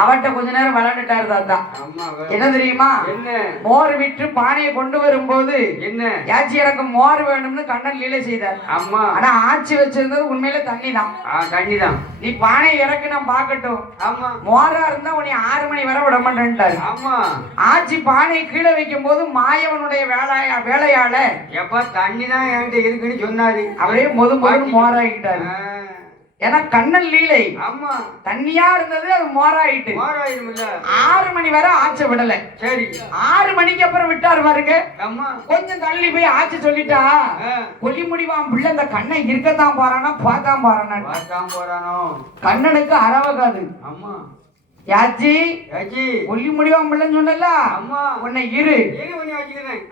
அவட்ட கொஞ்ச நேரம் விளையாண்டுட்டாரு தாத்தா. என்ன தெரியுமா, மோர் விட்டு பானையை கொண்டு வரும்போது யாச்சி எனக்கு மோர் வேணும்னு கண்ணன் லீலை செய்தார். ஆனா ஆச்சி வச்சிருந்தது உண்மையில தண்ணி தான். நீ பானை இறக்கு நான் பாக்கட்டும், மோரா இருந்தா உன்னை 6 மணி வரை விட மாட்டேன்ட்டாரு. ஆச்சி பானை கீழே வைக்கும் போது மாயவனுடைய வேலையால எப்ப தண்ணி தான் என்கிட்ட இருக்குன்னு சொன்னாரு. அப்படியே மொது மோராகிட்டாரு. ஏன்னா கண்ணன் லீலை தண்ணியா இருந்தது, அது மோராயிட்டு 6 மணி வரை ஆச்ச விடல. சரி 6 மணிக்கு அப்புறம் விட்டாரு பாருங்க. கொஞ்சம் தள்ளி போய் ஆச்சு சொல்லிட்டா, கொல்லி முடிவான் பிள்ளை இந்த கண்ணை இருக்கத்தான் போறானா பார்த்தான் போறானோ. கண்ணனுக்கு அரவகாது. யாச்சி கொல்லி முடிவான் பிள்ளைன்னு சொன்னல, உன்னை இரு.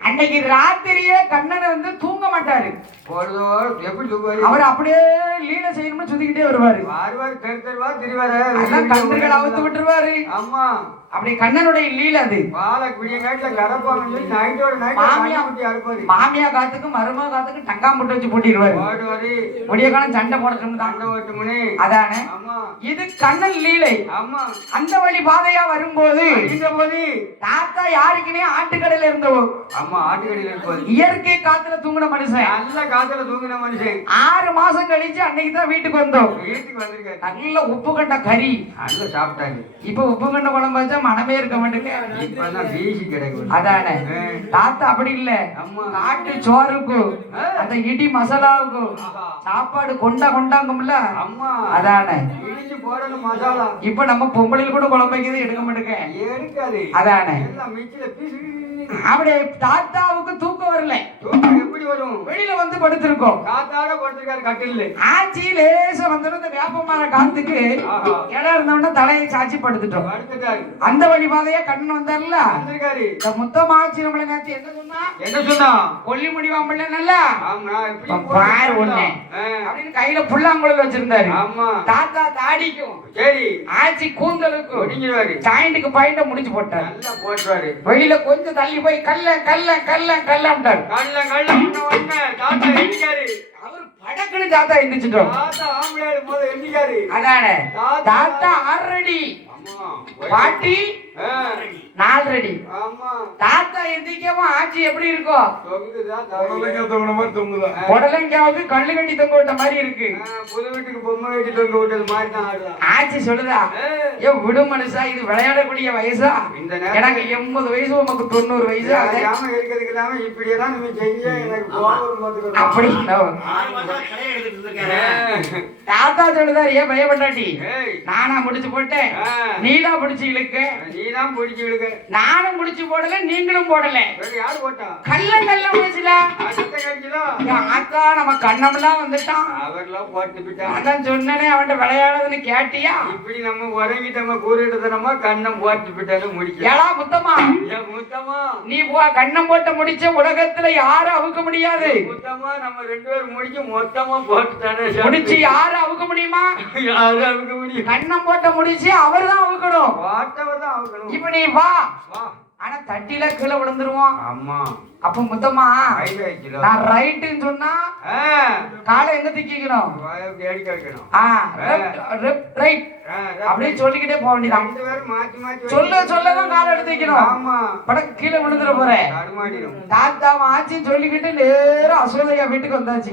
அன்னைக்கு ராத்திரியே கண்ணனை வந்து தூங்க மாட்டாரு. அவர் அப்படியே லீலை செய்யணும்னு சுத்திக்கிட்டே வருவாரு. கண்ணுகளை அவுத்து விட்டுருவாரு. அப்படி கண்ணனுடைய லீலை அது. மாமியா காத்துக்கு மருமக காத்துக்கு டங்காம்பட்டு வச்சு போட்டிடுவாரு. முடிய காலம் சண்டை போடணும். அதானே இது கண்ணன் லீலை. அந்த வழி பாதையா வரும்போது தாத்தா யாருக்குனே ஆட்டுக்கடையில இருந்தவோ, இயற்கை காத்துல தூங்கின மனுஷன், 6 மாசம் கழிச்சு அன்னைக்கு தான் வீட்டுக்கு வந்தோம். நல்ல உப்பு கண்ட கறி சாப்பிட்டாங்க. இப்ப உப்பு கண்ட குழம்பு வச்சா மனமே இருக்க மாட்டேங்குது. அதானே தாத்தா அப்படி இல்ல, காட்டு சோறுக்கும் அந்த இடி மசாலாவுக்கும் சாப்பாடு கொண்டாங்கும்ல. அதானே இப்ப நம்ம பொம்பளையில் கூட குழம்பு வைக்கிறது எடுக்க மாட்டேங்க. அதானே அப்படியே தாத்தாவுக்கு தூக்கம் வரல. எப்படி வரும்? வெளியில வந்து படுத்திருக்கோம். தாத்தாவோட படுத்திருக்காரு கட்டில்ல. ஆச்சி லேசா வந்தது வேப்பமர காத்துக்கு இடம் இருந்தவன தலையை சாச்சி படுத்துட்டோம். அந்த வழி பாதையா கண்ணன் வந்தார்ல, வந்திருக்காரு. இந்த முத்தமாச்சி நம்மள நேத்து என்ன சொன்னா கொல்லி முடிவாம்பல்ல நல்ல பார் ஒண்ணே அப்படின்னு கையில புல்லாங்குழல் வச்சிருந்தாரு. தாத்தா தாடிக்கும் சரி ஆச்சி கூந்தலுக்கும் ஜாயிண்ட்டுக்கு பாயிண்ட முடிச்சு போட்டாரு. நல்லா போட்டுவாரு. வெளியில கொஞ்சம் தள்ளி போய் கல்லாண்டாரு. அவர் படக்குன்னு தாத்தா எந்திரிச்சிட்டோம். அதானே தாத்தா 6 அடி, பாட்டி 4 அடி. தாத்தா எந்திரிக்கவும் ஆட்சி எப்படி இருக்கும், உடலங்காவுக்கு கல்லு கட்டி தொங்க விட்ட மாதிரி இருக்கு. ஆட்சி சொல்லுதா, ஏன் விடு மனுஷா, இது விளையாடக்கூடிய வயசா, எனக்கு 80 வயசு உமக்கு 90 வயசு. அப்படி தாத்தா சொல்லுதாரு, ஏன் பயப்பட்டாட்டி நானா முடிச்சு போட்டேன், நீதான் பிடிச்சு இழுக்க. நானும் முடிச்சு போடல, நீங்களும் போடல. கல்லம் முடிச்சுல ஆத்தா நம்ம கண்ணம்லாம் வந்துட்டான். அதான் சொன்னனே அவன் விளையாடுறதுன்னு கேட்டியா? இப்படி நம்ம உறங்கிட்டோமா கூறிட்டதனமா கண்ணம் போட்டு விட்டாலும் முடிக்க. ஏடா முத்தமா, நீ கண்ணம் போட்ட முடிச்ச உலகத்துல யாரும் அவுக்க முடியாது. மொத்தமா நம்ம 2 பேரும் முடிச்சு மொத்தமா போட்டுட்டானே முடிச்சு யாரும் அவுக்க முடியுமா? யாரும் அவுக்க முடியும். கண்ணம் போட்ட முடிச்சு அவர் தான் அவுக்கணும். இப்ப நீ வா, ஆனா தட்டில கீழே விழுந்துருவோம். அப்ப முத்தமா நான் ரைட்டுன்னு சொன்னா காலை எங்க திக்கணும், அப்படின்னு சொல்லிக்கிட்டே போக வேண்டியதான். சொல்லதான் காலை எடுத்து வைக்கணும். படம் கீழே விழுந்துட போறேன். தாத்தாவும் ஆச்சின்னு சொல்லிக்கிட்டு நேரம் அசோதையா வீட்டுக்கு வந்தாச்சு.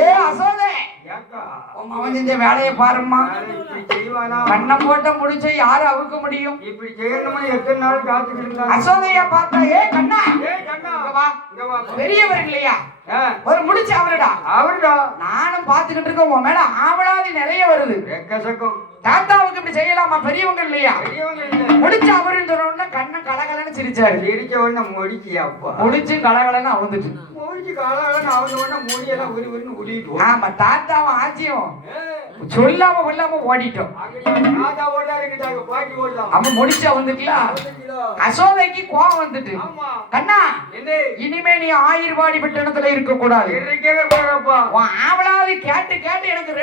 ஏ அசோதை, அவன் செஞ்ச வேலையை பாருமா. கண்ணம் போட்ட முடிச்ச யாரு அவுக்க முடியும்? இப்படி செய்யணும்னு எத்தனை நாள் காத்துக்கிட்டு அசோதையா பார்த்தா, ஏ கண்ணா பெரியவர் இல்லையா, ஒரு முடிச்சு அவருடா. நானும் பாத்துக்கிட்டு இருக்கேன், உன் மேல ஆவலாதி நிறைய வருது. தாத்தாவுக்கு இப்படி செய்யலாமா? பெரியவங்க இல்லையா? முடிச்சு அவருன்னு சொன்ன உடனே கண்ணன் கலகலன்னு சிரிச்சாரு. சிரிச்ச உடனே முடிச்சு கலகலன்னு அவந்துட்டு. ஆமா தாத்தாவும் ஆச்சியும் சொல்லாம கொள்ளாம ஓடிட்டோம். அவன் முடிச்சு அவந்துக்கலாம். அசோதைக்கு கோபம் வந்துட்டு, கண்ணா இனிமே நீ ஆயிரவாடி பட்டணத்துல இருக்க கூடாது. ஆவலாவது கேட்டு எனக்கு